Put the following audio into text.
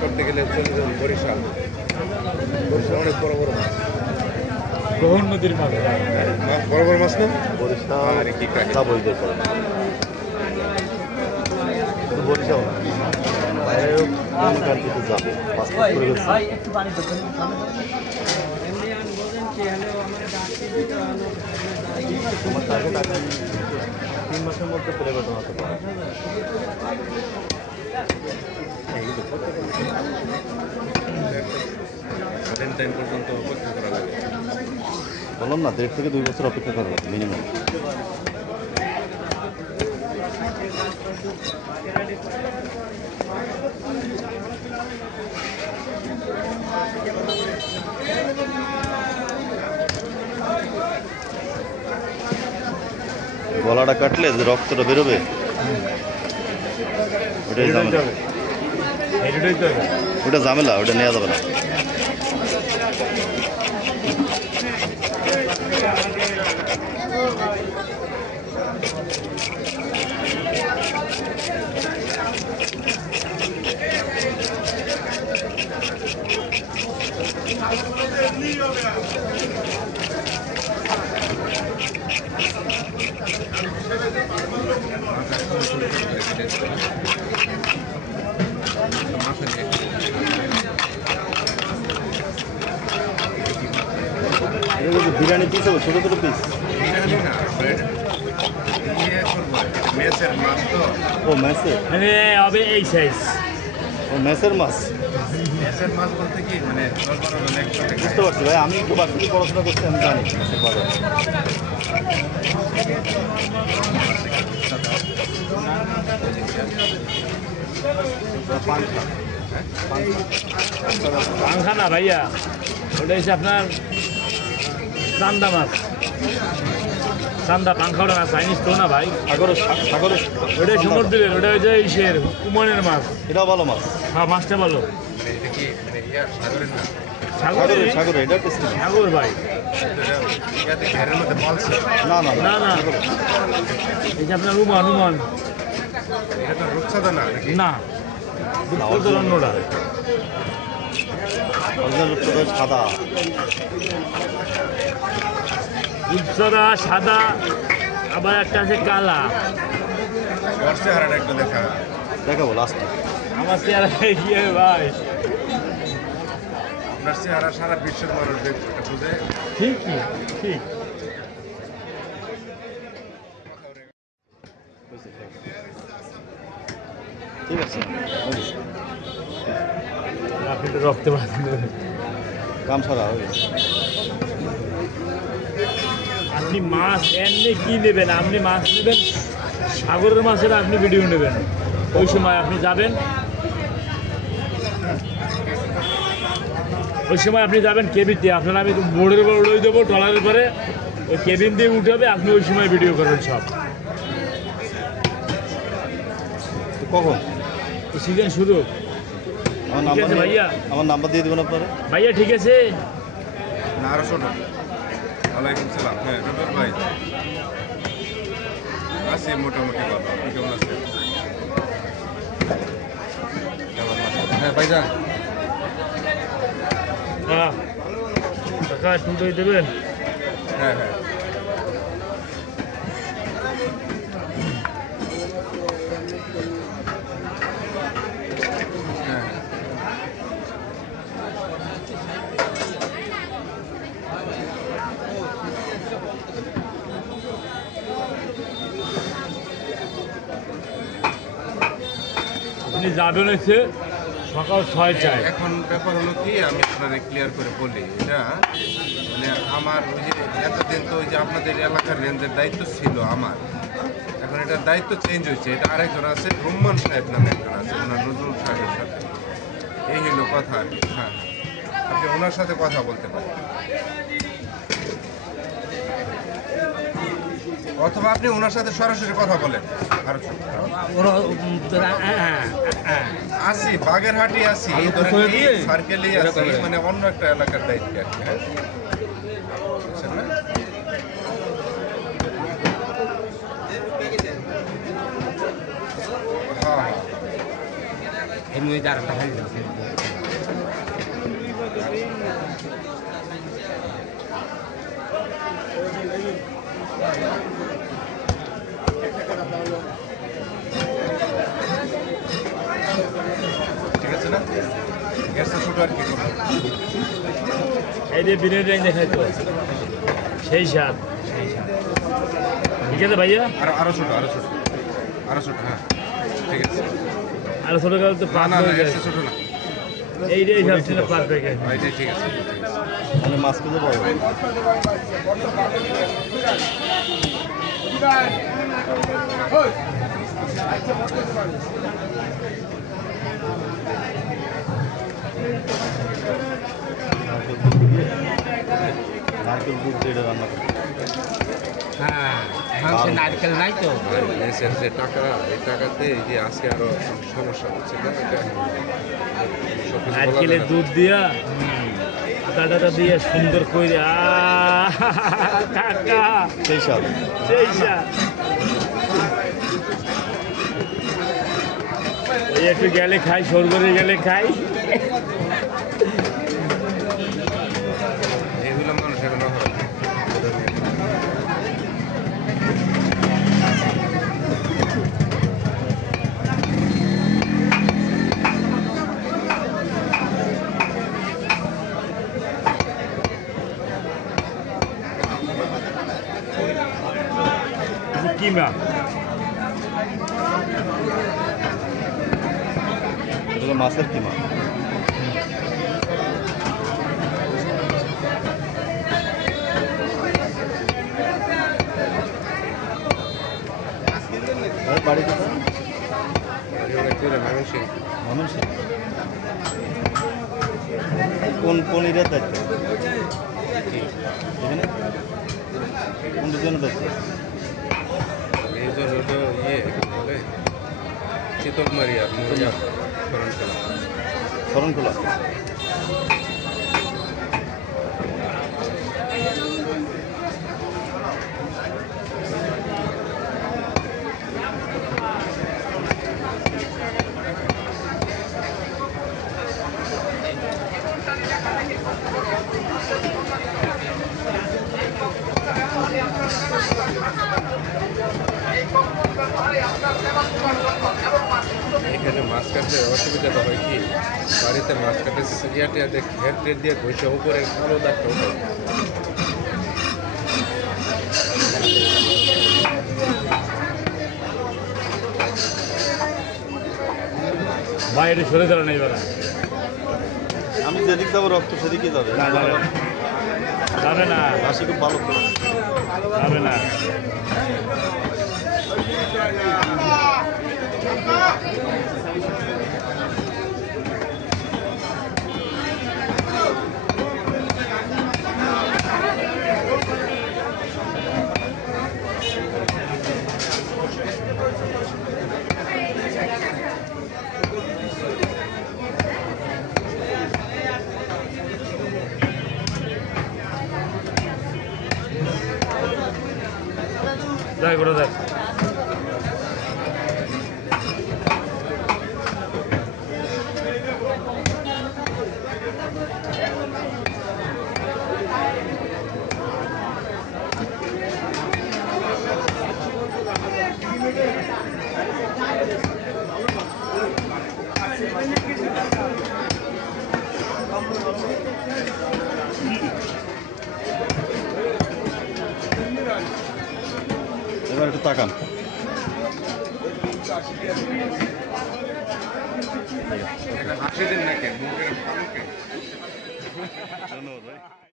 করতে গেলে চলে যাবেন বরিশাল। বরিশাল অনেক বড় বড় মাছ, গহন নদীর মাছ, বড় বড় মাছ না বরিশাল আরে কি কাজ বইতে পড়ে বরিশাল বাইরেও কোনকার কিছু যাবে পাসপোর্ট করে গেছে। তোমার টার্গেট আছে 3 মাসের মধ্যে পরিবর্তন হতে পারে। ভ্যালেন্টাইন পর্যন্ত অপেক্ষা করা লাগে। বললাম না 1.5 থেকে 2 বছর অপেক্ষা করা লাগে মিনিমাম। গলাটা কাটলে যে রক্তটা বেরোবে ওটাই ঝামেলা, ওটা ঝামেলা, ওটা নেওয়া যাবে না। বিরিয়ানি পিস হবে, ছোটো ছোটো পিস। মেসের মাছ তো, ও মেসের, হবে এই সাইজ। ও মেসের মাছ। মেসের মাছ বলতে কি মানে বুঝতে পারছি ভাই, আমি একটু বাচ্চাকে পড়াশোনা করছি, আমি জানি মেসের বাজার। পাংখা না ভাইয়া, ওটা হচ্ছে আপনার চান্দা মাছ। চান্দা পাংখা ওটা না, চাইনিজ তো না ভাই। সাগরের ওটা সমুদ্রের, ওটা হচ্ছে ইসের কুমনের মাছ। এটাও ভালো মাছ। হ্যাঁ, মাছটা ভালো। এটা কি সাগরের না? সাগরের, সাগরের এটা টেস্টি। সাগর ভাই। ইয়াতে ঘেরের মধ্যে বলছে না না না না, এই যে আপনার রুমান রুমান এটা তো রূপসাদা না নাকি? না, অন্যটা অরিজিনাল রূপটা সাদা। রূপসাদা সাদা, আবার একটা আছে কালা। ওর চেহারাটা একটু দেখা। দেখাবো লাস্টে। আমার চেহারা গিয়ে ভাই আপনার চেহারা সারা বিশ্বের মানুষ দেখতে বুঝে। ঠিকই ঠিক। ঠিক আছে, আপনি তো রক্ত পাচ্ছেন। কাম সারা হয়ে গেছে। আপনি মাছ এমনি কি নেবেন? আপনি মাছ নেবেন সাগরের মাছের, আপনি ভিডিও নেবেন। ওই সময় আপনি যাবেন, ওই সময় আপনি যাবেন কেবিনতে। আপনার আমি বোর্ডের উপর উড়ে দেবো, ট্রলারের পরে ওই কেবিন দিয়ে উঠে হবে, আপনি ওই সময় ভিডিও করবেন সব। কখন সিজন শুরু। আমার ঠিক আছে নাম্বার ভাইয়া, আমার নাম্বার দিয়ে দেবেন আপনারা। ভাইয়া ঠিক আছে। না আরো ছোট। ওয়ালাইকুম সালাম। হ্যাঁ রবির ভাই আছি মোটামুটি ভালো। আপনি কেমন আছেন? হ্যাঁ ভাইজান, হ্যাঁ টাকা শুনতে দেবেন। হ্যাঁ হ্যাঁ আপনি যাবেন হচ্ছে সকাল 6টায়। এখন ব্যাপার হলো কি, আমি আপনাদের ক্লিয়ার করে বলি, এটা মানে আমার ওই যে এতদিন তো ওই যে আপনাদের এলাকার রেঞ্জের দায়িত্ব ছিল আমার, এখন এটার দায়িত্ব চেঞ্জ হয়েছে। এটা আরেকজন আছে, রুম্মান সাহেব নামে একজন আছে, ওনার নজরুল সাহেবের সাথে। এই হলো কথা আর কি। হ্যাঁ, আপনি ওনার সাথে কথা বলতে পারেন, অথবা আপনি ওনার সাথে সরাসরি কথা বলেন। আর আসি বাগেরহাটি আসি, সার্কেলেই আসি, মানে অন্য একটা এলাকার দায়িত্বে আর কি। হ্যাঁ বুঝছেন না? হ্যাঁ এর মধ্যে আর একটা হাড়ি আছে ঠিক আছে না গ্যাসটা ছোট আর কি করবো এই যে বিরিয়ানি দেখাই তো সেই স্বাদ ঠিক আছে ভাইয়া আরো ছোট আরো ছোট হ্যাঁ ঠিক আছে আর ছোট গেলে তো না পাঁচ না না হয়ে গ্যাসটা যায় ছোট না এইটাই সব ছিল পারফেক্ট এইটাই ঠিক আছে মানে মাছ কেজি বড় নারকেল দুধ দিয়ে এটা রান্না করে হ্যাঁ মাংসে নারকেল নাই তো মেসের যে টাকা এই টাকাতে এই যে আজকে আরো সমস্যা হচ্ছে না এটা সবকিছু বলা নারকেলের যায় না। দুধ দিয়া আটাটা দিয়ে সুন্দর করে কাকা সেই স্বাদ সেই স্বাদ ওই একটু গেলে খাই সরগরে গেলে খাই এগুলো মানুষ এখনো হয় কিমা এটা হলো মাছের কিমা বাড়ি কোথায়? ময়মনসিংহ। কোন এরিয়ার দায়িত্ব এখানে কোন ডিজাইনের দায়িত্ব এই জন্য তো ইয়ে বলে চিতলমারি আর মরিয়া শরণখোলা শরণখোলা এখানে মাছ কাটতে অসুবিধাটা হয় কি বাড়িতে মাছ কাটতে টিয়া টিয়া দিয়ে ঘের টের দিয়ে ঘষে উপরে কালো দাগটা উঠে ভাই এটা সরে দাঁড়ানো এবার আমি যেদিক যাবো রক্ত সেদিকে যাবে না যাবে না। যাবে না রাশি খুব ভালো তো। যাবে না যাই করে দেখ এবার একটু তাকান হাসি দিন নাকি মুখের ধন্যবাদ ভাই